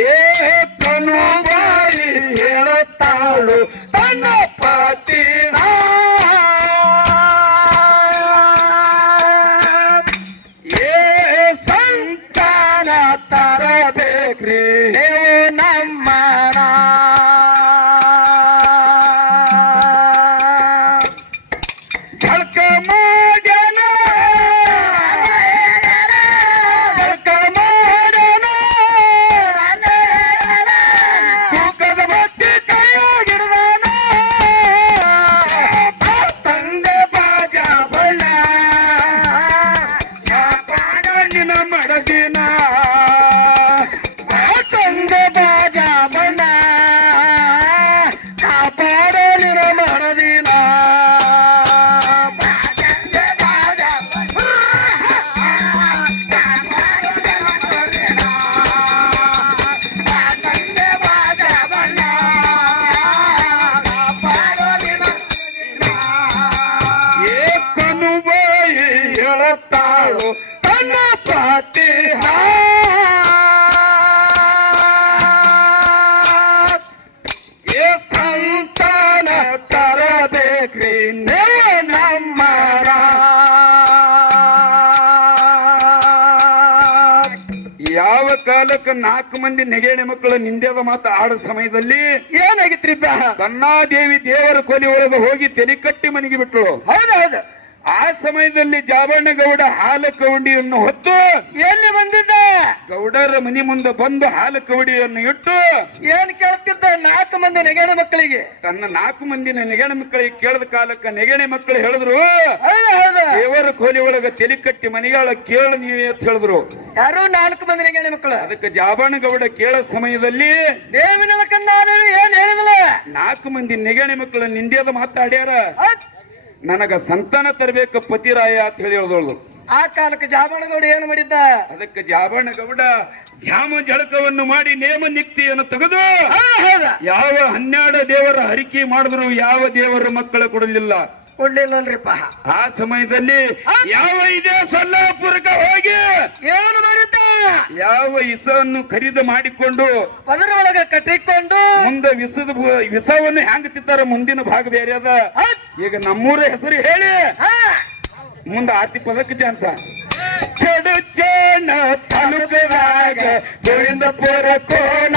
ఏ ఏ తను బాయి తన ಸಂತಾನ ತರಬೇಕ್ರಿ ನಮ್ಮನ ಝಳಕ ಹೇಳುತ್ತಾಳು ತನ್ನ ಪಾತಿಹ ಏ ಸಂತಾನ ತರಬೇಕ್ರಿ, ನೇ ಯಾವ ಕಾಲಕ್ಕೆ ನಾಲ್ಕು ಮಂದಿ ನೆಗೆಣೆ ಮಕ್ಕಳು ನಿಂದೆದ ಮಾತು ಆಡ ಸಮಯದಲ್ಲಿ? ಏನಾಗಿತ್ರಿ ಕನ್ನಾದೇವಿ ದೇವರ ಕೊಲಿ ಒಳಗೆ ಹೋಗಿ ತಲೆ ಕಟ್ಟಿ ಮನೆಗೆ ಬಿಟ್ಟಳು ಹೌದೌದು ಆ ಸಮಯದಲ್ಲಿ ಜಾವಣ್ಣಗೌಡ ಹಾಲ ಕವಡಿಯನ್ನು ಹೊತ್ತು ಎಲ್ಲಿ ಬಂದಿದ್ದ? ಗೌಡರ ಮನೆ ಮುಂದೆ ಬಂದು ಹಾಲು ಕವಡಿಯನ್ನು ಇಟ್ಟು ಏನ್ ಕೇಳ್ತಿದ್ದ? ನಾಲ್ಕು ಮಂದಿ ನೆಗೆಣೆ ಮಕ್ಕಳಿಗೆ. ತನ್ನ ನಾಲ್ಕು ಮಂದಿನ ನೆಗೆಣೆ ಮಕ್ಕಳಿಗೆ ಕೇಳದ ಕಾಲಕ್ಕ ನೆಗೆಣೆ ಮಕ್ಕಳು ಹೇಳಿದ್ರು ದೇವರ ಕೋಲಿ ಒಳಗ ತಲೆ ಕಟ್ಟಿ ಮನೆಗಳ ಕೇಳ ನೀವೇ ಅಂತ ಹೇಳಿದ್ರು. ಯಾರು? ನಾಲ್ಕು ಮಂದಿ ನೆಗೆಣೆ ಮಕ್ಕಳು. ಅದಕ್ಕೆ ಜಾಬಣ್ಣಗೌಡ ಕೇಳ ಸಮಯದಲ್ಲಿ ದೇವಿನ ಏನ್ ಹೇಳಿದ್ಲ ನಾಲ್ಕು ಮಂದಿ ನೆಗೆಣೆ ಮಕ್ಕಳು ನಿಂದ್ಯದ ಮಾತಾಡ್ಯಾರ. ನನಗ ಸಂತಾನ ತರಬೇಕು ಪತಿರಾಯ ಅಂತ ಹೇಳಿ ಹೇಳಿದವಳು ಆ ಕಾಲಕ್ಕೆ ಜಾಬಣ್ಣಗೌಡ ಏನು ಮಾಡಿದ್ದ? ಅದಕ್ಕೆ ಜಾಬಣ್ಣಗೌಡ ಜಾಮ ಜಳಕವನ್ನು ಮಾಡಿ ನೇಮ ನಿಕ್ತಿಯನ್ನು ತೆಗೆದು ಯಾವ ಹನ್ನೆರಡು ದೇವರ ಹರಿಕೆ ಮಾಡಿದ್ರು ಯಾವ ದೇವರ ಮಕ್ಕಳ ಕೊಡಲಿಲ್ಲ. ಕೊಡ್ಲಿಲ್ಲಲ್ರಿಪ್ಪ ಆ ಸಮಯದಲ್ಲಿ ಯಾವ ಇದೆ ಸೊಲ್ಲಾಪುರಕ್ಕೆ ಹೋಗಿ? ಏನು ಮಾಡಿದ್ದ ಯಾವ ಇಸವನ್ನು ಖರೀದಿ ಮಾಡಿಕೊಂಡು ಅದರೊಳಗೆ ಕಟ್ಟಿಕೊಂಡು ಮುಂದೆ ವಿಸದ ವಿಷವನ್ನು ವಿಸವನ್ನು ಹೆಂಗ್ ತಿಂತಾರ ಮುಂದಿನ ಭಾಗ ಬೇರೆ ಅದ. ಈಗ ನಮ್ಮೂರ ಹೆಸರು ಹೇಳಿ. ಮುಂದೆ ಆತಿ ಪದಕ್ಕೆ ಅಂತ ಚಡು ಚೇಣ ತಾಲೂಕದಾಗ ಗೋವಿಂದಪುರ ಕೋಣ